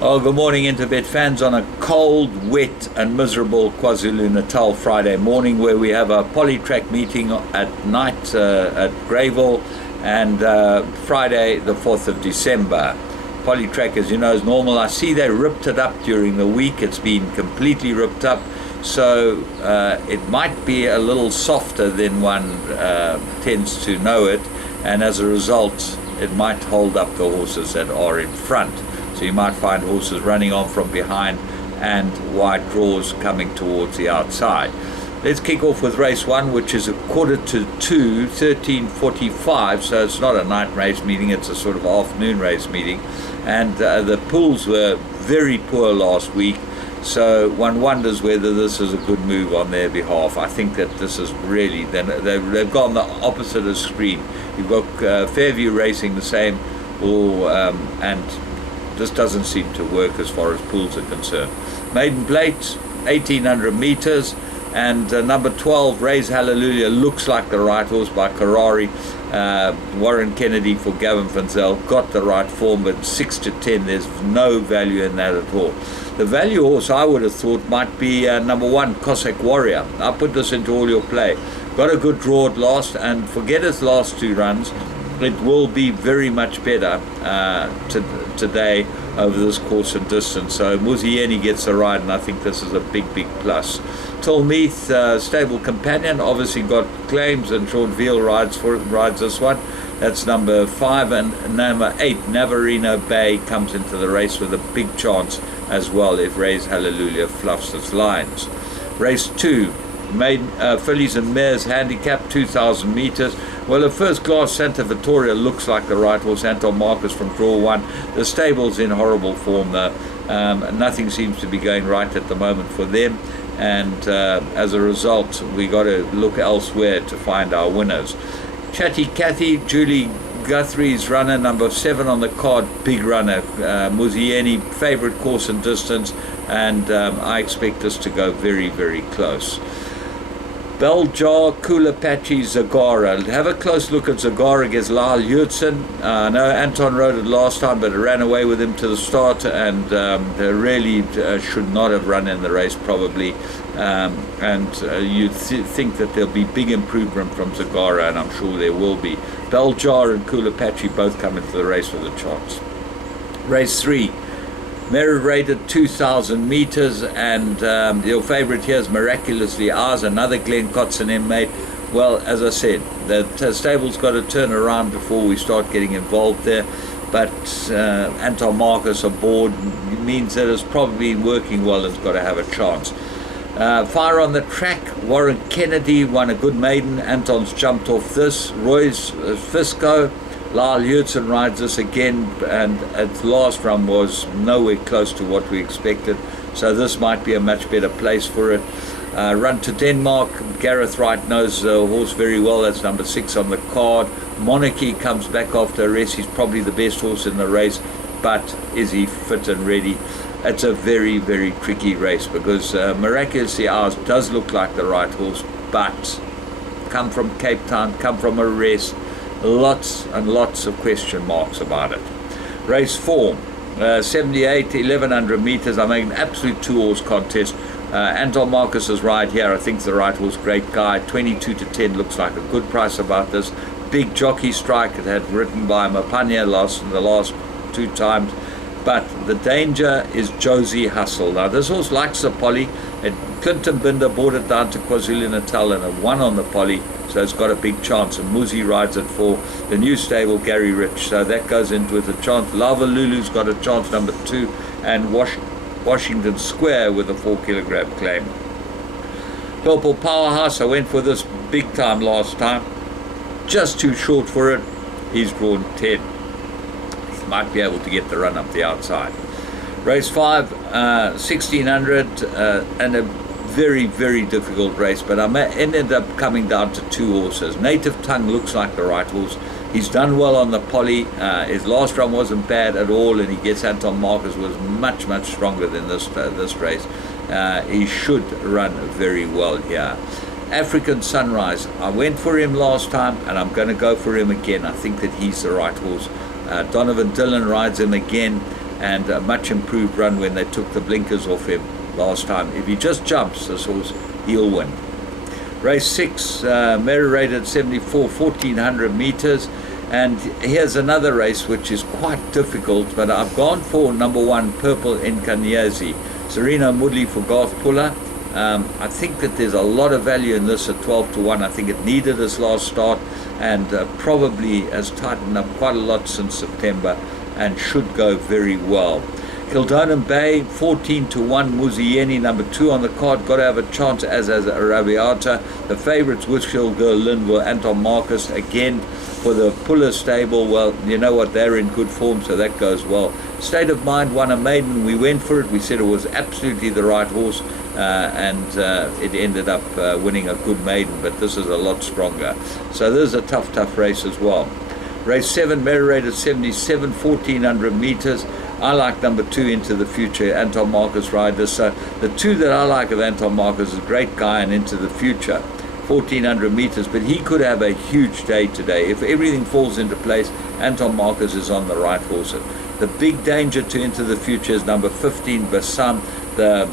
Oh, good morning, Interbet fans, on a cold, wet and miserable KwaZulu-Natal Friday morning, where we have a polytrack meeting at night at Greyville, and Friday the 4th of December. Polytrack, as you know, is normal. I see they ripped it up during the week. It's been completely ripped up, so it might be a little softer than one tends to know it, and as a result it might hold up the horses that are in front. So you might find horses running on from behind and wide draws coming towards the outside. Let's kick off with race 1, which is a 1:45, 13:45, so it's not a night race meeting, it's a sort of afternoon race meeting. And the pools were very poor last week, so one wonders whether this is a good move on their behalf. I think that this is really, they've gone the opposite of screen. You've got Fairview racing the same, and this doesn't seem to work as far as pools are concerned. Maiden Plate, 1800 meters, and number 12, Raise Hallelujah, looks like the right horse by Karari. Warren Kennedy for Gavin Funzel got the right form, but 6 to 10, there's no value in that at all. The value horse I would have thought might be number 1, Cossack Warrior. I'll put this into all your play. Got a good draw at last, and forget his last 2 runs. It will be very much better today over this course and distance. So Muzieni gets a ride, and I think this is a big plus. Tolmeath, stable companion, obviously got claims, and Sean Veal rides this one. That's number 5, and number 8, Navarino Bay, comes into the race with a big chance as well if Raise Hallelujah fluffs its lines. Race 2, fillies and mares handicap, 2,000 meters. Well, at first class, Santa Vittoria looks like the right horse, Anton Marcus from draw 1. The stable's in horrible form though. Nothing seems to be going right at the moment for them, and as a result we got to look elsewhere to find our winners. Chatty Cathy, Julie Guthrie's runner, number 7 on the card, big runner. Muzieni, favourite course and distance, and I expect us to go very close. Beljar, Kulapachi, Zagara. Have a close look at Zagara against Lyle Hudson. I know Anton rode it last time, but it ran away with him to the start, and really should not have run in the race probably. You'd think that there'll be big improvement from Zagara, and I'm sure there will be. Beljar and Kulapachi both come into the race with a chance. Race 3. Merit rated 2,000 meters, and your favorite here is Miraculously Ours, another Glenn Kotson mate. Well, as I said, the stable's got to turn around before we start getting involved there, but Anton Marcus aboard means that it's probably working well and it's got to have a chance. Fire on the track, Warren Kennedy won a good maiden. Anton's jumped off this. Roy's Fisco, Lyle Hudson rides this again, and its last run was nowhere close to what we expected, so this might be a much better place for it. Run to Denmark, Gareth Wright knows the horse very well, that's number 6 on the card. Monarchy comes back after a rest, he's probably the best horse in the race, but is he fit and ready? It's a very tricky race, because Miraculously Ours does look like the right horse, but come from Cape Town, come from a rest, lots and lots of question marks about it. Race 4, 78, 1100 meters. I make an absolute 2-horse contest. Anton Marcus's ride here, I think the right horse, Great Guy, 22 to 10 looks like a good price about this. Big jockey strike, it had written by Mapanya the last 2 times. But the danger is Josie Hustle. Now this horse likes the Poly, and Clinton Binder brought it down to KwaZulu-Natal and it won on the Poly, so it's got a big chance, and Muzi rides it for the new stable, Gary Rich, so that goes into with a chance. Lava Lulu's got a chance, number 2, and Washington Square with a 4-kilogram claim. Purple Powerhouse, I went for this big time last time, just too short for it. He's drawn 10. Might be able to get the run up the outside. Race 5, 1600, and a very difficult race, but I ended up coming down to 2 horses. Native Tongue looks like the right horse. He's done well on the Poly. His last run wasn't bad at all, and he gets Anton Marcus was much stronger than this race. He should run very well here. African Sunrise, I went for him last time, and I'm going to go for him again. I think that he's the right horse. Donovan Dillon rides him again. and a much improved run when they took the blinkers off him last time. If he just jumps this horse, he'll win. Race 6, Mary rated 74, 1400 meters. And here's another race which is quite difficult, but I've gone for number 1, Purple Incagnesi. Serena Moodley for Garth Puller. I think that there's a lot of value in this at 12 to 1. I think it needed its last start, and probably has tightened up quite a lot since September and should go very well. Kildonan Bay, 14 to 1, Muzieni, number 2 on the card, got to have a chance as Arabiata. The favourites, Wishkill Girl, Linville, Anton Marcus, again for the Puller stable. Well, you know what, they're in good form, so that goes well. State of Mind won a maiden. We went for it. We said it was absolutely the right horse, and it ended up winning a good maiden, but this is a lot stronger. So this is a tough race as well. Race 7, Mary rated 77, 1400 meters. I like number 2, Into the Future, Anton Marcus rider. So the 2 that I like of Anton Marcus is Great Guy and Into the Future, 1400 meters. But he could have a huge day today. If everything falls into place, Anton Marcus is on the right horse. The big danger to Into the Future is number 15, Bassam. The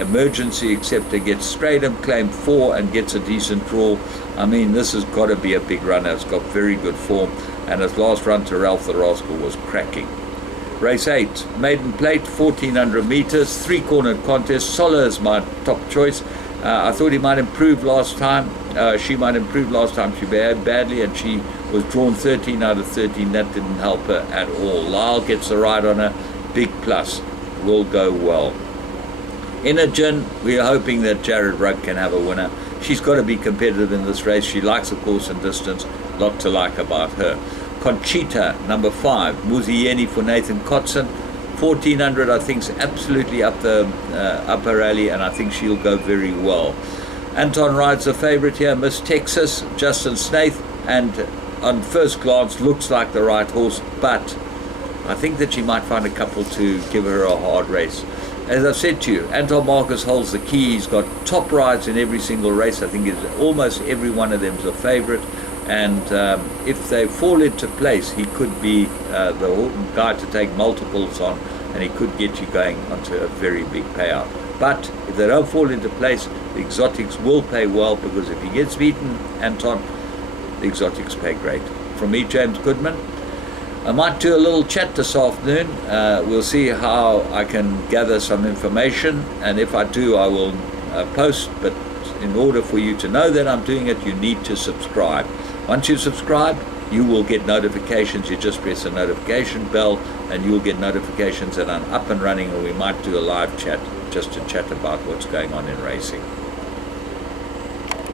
emergency acceptor gets straight and claim 4 and gets a decent draw. I mean, this has got to be a big runner. It's got very good form, and its last run to Ralph the Rascal was cracking. Race 8, Maiden Plate, 1400 meters, 3-cornered contest. Sola is my top choice. I thought he might improve last time. She might improve last time. She behaved badly, and she was drawn 13 out of 13. That didn't help her at all. Lyle gets the ride on her. Big plus. Will go well. Imogen, we are hoping that Jared Rugg can have a winner. She's got to be competitive in this race. She likes the course and distance. Lot to like about her. Conchita, number 5, Muzieni for Nathan Kotson, 1400. I think is absolutely up the upper alley, and I think she'll go very well. Anton rides the favourite here, Miss Texas, Justin Snaith, and on first glance looks like the right horse, but I think that she might find a couple to give her a hard race. As I've said to you, Anton Marcus holds the key. He's got top rides in every single race. I think almost every one of them is a favourite. And if they fall into place, he could be the guy to take multiples on, and he could get you going onto a very big payout. But if they don't fall into place, the exotics will pay well, because if he gets beaten, Anton, the exotics pay great. From me, James Goodman. I might do a little chat this afternoon. We'll see how I can gather some information, and if I do, I will post. But in order for you to know that I'm doing it, you need to subscribe. Once you subscribe, you will get notifications. You just press the notification bell, and you'll get notifications that I'm up and running, or we might do a live chat just to chat about what's going on in racing.